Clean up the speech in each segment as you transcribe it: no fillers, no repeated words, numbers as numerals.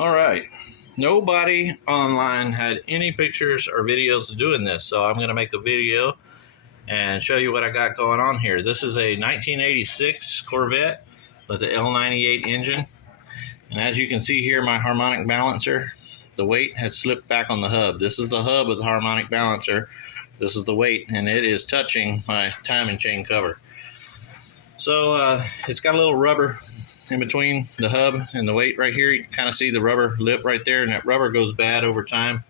Alright, nobody online had any pictures or videos of doing this, so I'm going to make a video and show you what I got going on here. This is a 1986 Corvette with the L98 engine, and as you can see here, my harmonic balancer, the weight has slipped back on the hub. This is the hub of the harmonic balancer. This is the weight, and it is touching my timing chain cover. So it's got a little rubber in between the hub and the weight right here. You can kind of see the rubber lip right there, and that rubber goes bad over time,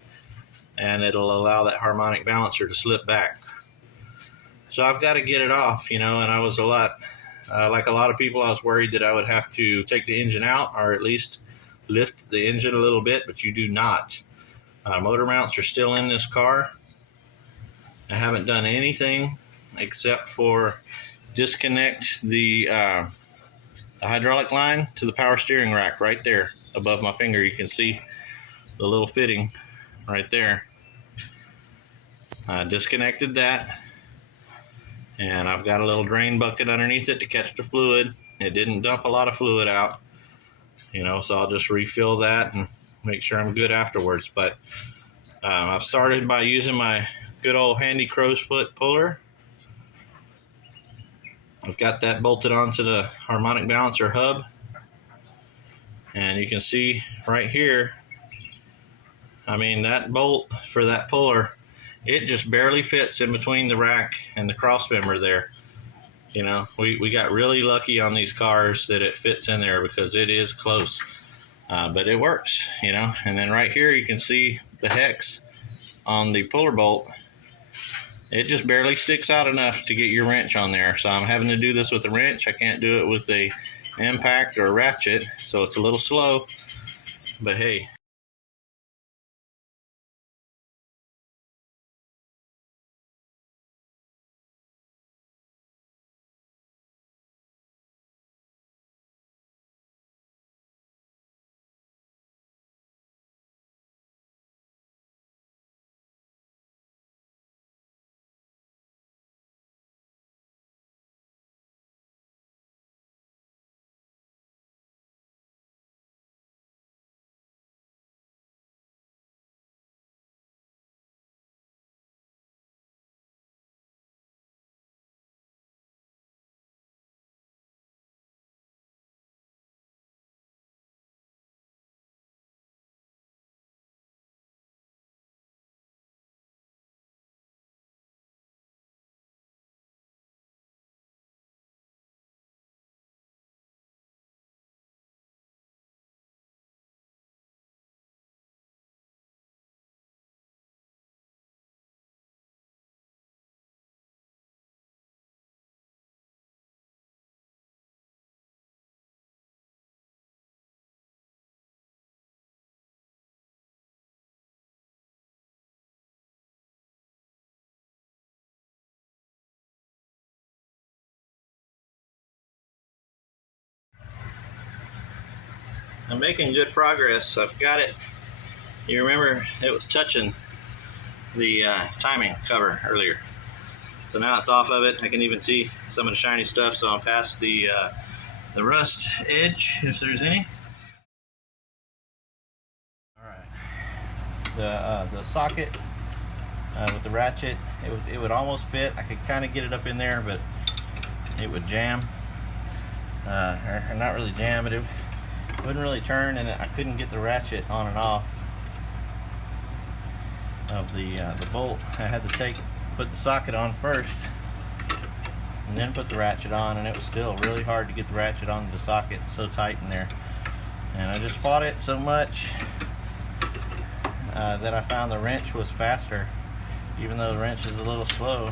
and it'll allow that harmonic balancer to slip back. So I've got to get it off, and I was like a lot of people, I was worried that I would have to take the engine out or at least lift the engine a little bit, but you do not. Motor mounts are still in this car. I haven't done anything except for disconnect the hydraulic line to the power steering rack right there above my finger. You can see the little fitting right there. I disconnected that, and I've got a little drain bucket underneath it to catch the fluid. It didn't dump a lot of fluid out, so I'll just refill that and make sure I'm good afterwards. But I've started by using my good old handy crow's foot puller. I've got that bolted onto the harmonic balancer hub, and you can see right here, that bolt for that puller, it just barely fits in between the rack and the cross member there. We got really lucky on these cars that it fits in there, because it is close, but it works, and then right here you can see the hex on the puller bolt. It just barely sticks out enough to get your wrench on there. So I'm having to do this with a wrench. I can't do it with a impact or a ratchet, so it's a little slow, but hey. I'm making good progress. I've got it. You remember it was touching the timing cover earlier. So now it's off of it. I can even see some of the shiny stuff, so I'm past the rust edge, if there's any. Alright. The socket with the ratchet, it would almost fit. I could kind of get it up in there, but it would jam. Or not really jam, but it wouldn't really turn, and I couldn't get the ratchet on and off of the bolt. I had to put the socket on first and then put the ratchet on, and it was still really hard to get the ratchet on the socket. It's so tight in there, and I just fought it so much that I found the wrench was faster. Even though the wrench is a little slow,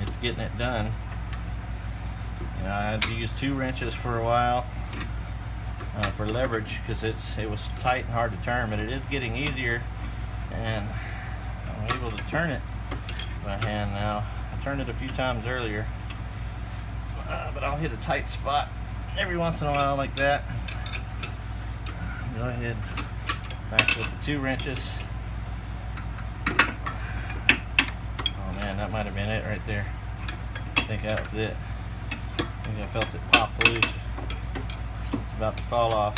it's getting it done. I had to use 2 wrenches for a while for leverage, because it was tight and hard to turn, but it is getting easier, and I'm able to turn it by hand now. I turned it a few times earlier, but I'll hit a tight spot every once in a while like that. Go ahead, back with the 2 wrenches. Oh man, that might have been it right there. I think that was it. I think I felt it pop loose. It's about to fall off.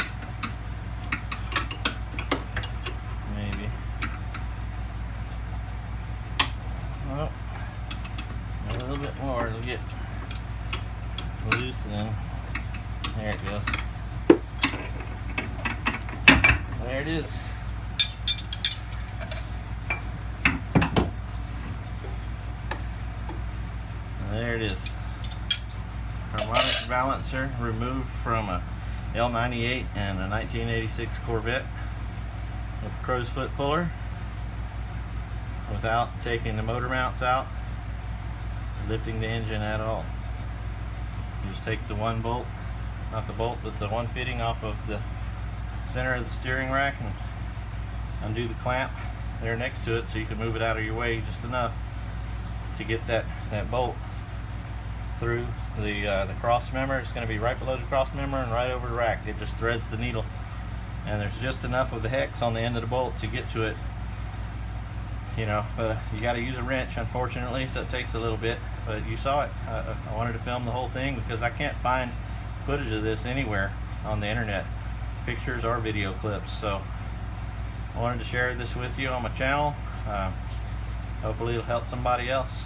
There it goes. There it is. There it is. Harmonic balancer removed from a L98 and a 1986 Corvette with a crow's foot puller without taking the motor mounts out, lifting the engine at all. You just take the one bolt, not the bolt, but the one fitting off of the center of the steering rack and undo the clamp there next to it so you can move it out of your way just enough to get that bolt through the cross member. It's going to be right below the cross member and right over the rack. It just threads the needle, and there's just enough of the hex on the end of the bolt to get to it. You know, you got to use a wrench, unfortunately, so it takes a little bit, but you saw it. I wanted to film the whole thing because I can't find footage of this anywhere on the internet, pictures or video clips, so I wanted to share this with you on my channel. Hopefully it'll help somebody else.